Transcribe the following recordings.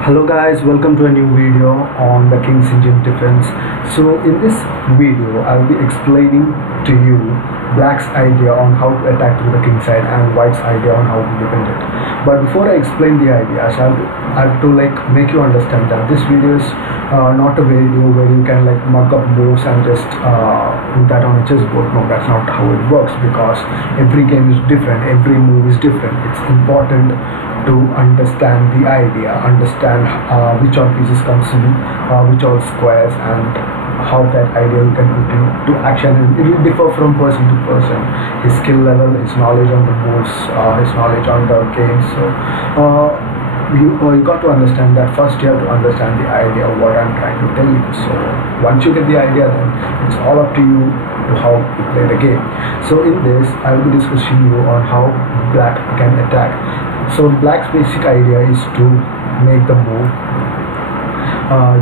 Hello guys, welcome to a new video on the King's Indian defense. So in this video, I'll be explaining to you Black's idea on how to attack through the king side and White's idea on how to defend it. But before I explain the ideas, I have to make you understand that this video is not a video where you can mug up moves and just put that on a chessboard. No, that's not how it works, because every game is different, every move is different. It's important to understand the idea, understand which all pieces comes in, which all squares, and how that idea you can put into action. And it will differ from person to person, his skill level, his knowledge on the moves, his knowledge on the game. So you got to understand that first. You have to understand the idea of what I'm trying to tell you. So once you get the idea, then it's all up to you to how to play the game. So in this, I will be discussing you on how Black can attack. So Black's basic idea is to make the move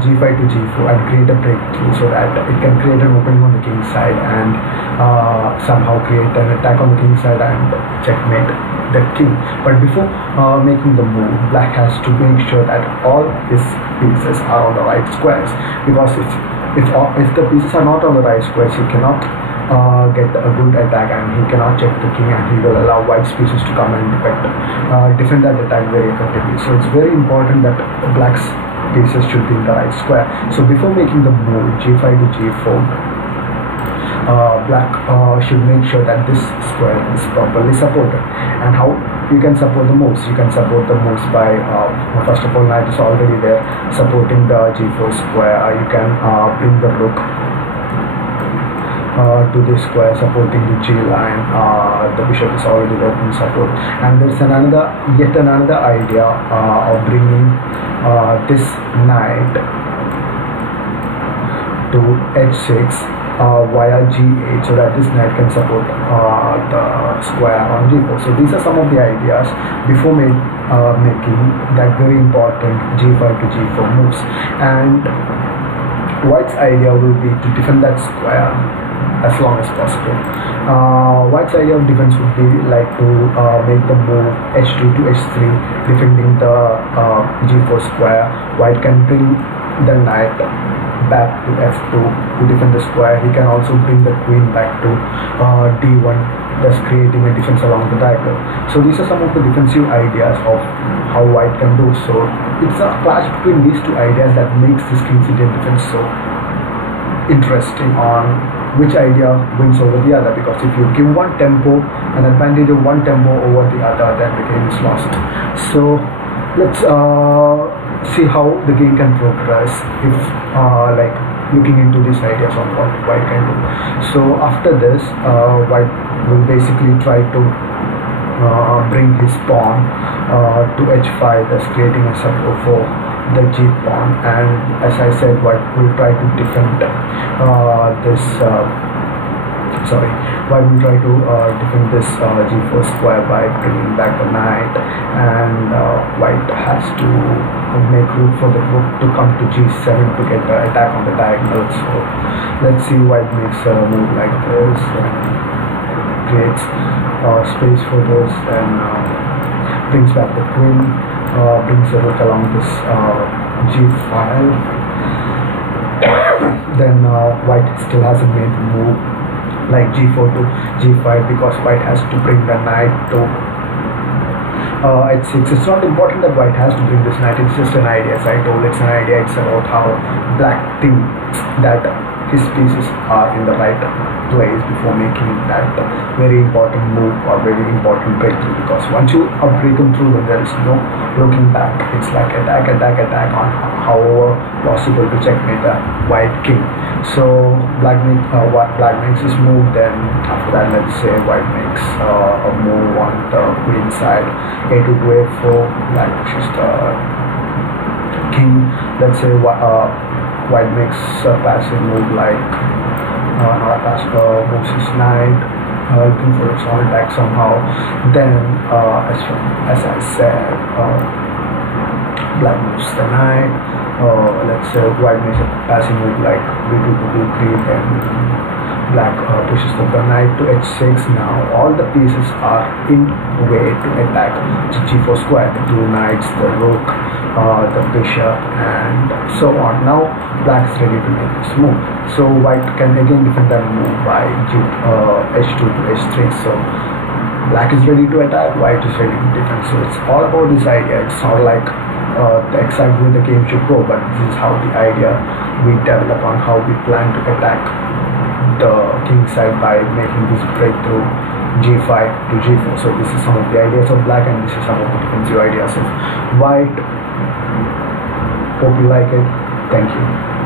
g5 to g4 and create a breakthrough, so that it can create an opening on the king side and somehow create an attack on the king side and checkmate the king. But before making the move, Black has to make sure that all his pieces are on the right squares, because if the pieces are not on the right squares, he cannot get a good attack, and he cannot check the king, and he will allow White's pieces to come and defend that attack very effectively. So it's very important that Black's pieces should be in the right square. So before making the move g5 to g4, Black should make sure that this square is properly supported. And how you can support the moves? You can support the moves by first of all, knight is already there supporting the g4 square. You can bring the rook to this square supporting the G line. The bishop is already there in support, and there's yet another idea of bringing this knight to h6 via g8, so that this knight can support the square on g4. So these are some of the ideas before making that very important g5 to g4 moves. And White's idea will be to defend that square as long as possible. White's idea of defense would be to make the move h2 to h3, defending the g4 square. White can bring the knight back to f2 to defend the square. He can also bring the queen back to d1, thus creating a defense along the diagonal. So these are some of the defensive ideas of how White can do. So it's a clash between these two ideas that makes this King's Indian defense so interesting on which idea wins over the other, because if you give an advantage of one tempo over the other, then the game is lost. So let's see how the game can progress if looking into these ideas on what White can do. So after this, White will basically try to bring his pawn to h5, thus creating a support for the g pawn. And as I said, White will try to defend White will try to defend this g4 square by bringing back the knight, and White has to make room for the rook to come to g7 to get the attack on the diagonal. So let's see. White makes a move like this and creates space for this, then brings back the queen, brings the rook along this g5. Then White still hasn't made the move like g4 to g5, because White has to bring the knight to h6. It's not important that White has to bring this knight, it's just an idea. As I told, it's an idea. It's about how Black thinks that his pieces are in the right place before making that very important move or very important breakthrough, because once you are breaking through, then there is no looking back. It's like attack on however possible to checkmate the White king. So Black makes his move. Then after that, let's say White makes a move on the queen side, a2 to a4. Black pushes the king. Let's say White makes a passive move moves his knight, looking for its own attack somehow. Then as I said, Black moves the knight. Let's say White makes a passive move like b2 to b3, then Black pushes the knight to h6. Now all the pieces are in way to attack. So g4 square, the two knights, the rook, the bishop, and so on. Now black is ready to make this move. So white can again defend that move by h2 to h3. So black is ready to attack, white is ready to defend. So it's all about this idea. It's not like the exact way the game should go, but this is how the idea we develop on how we plan to attack the king side by making this breakthrough g5 to g4. So this is some of the ideas of black, and this is some of the defensive ideas of white. Hope you like it. Thank you.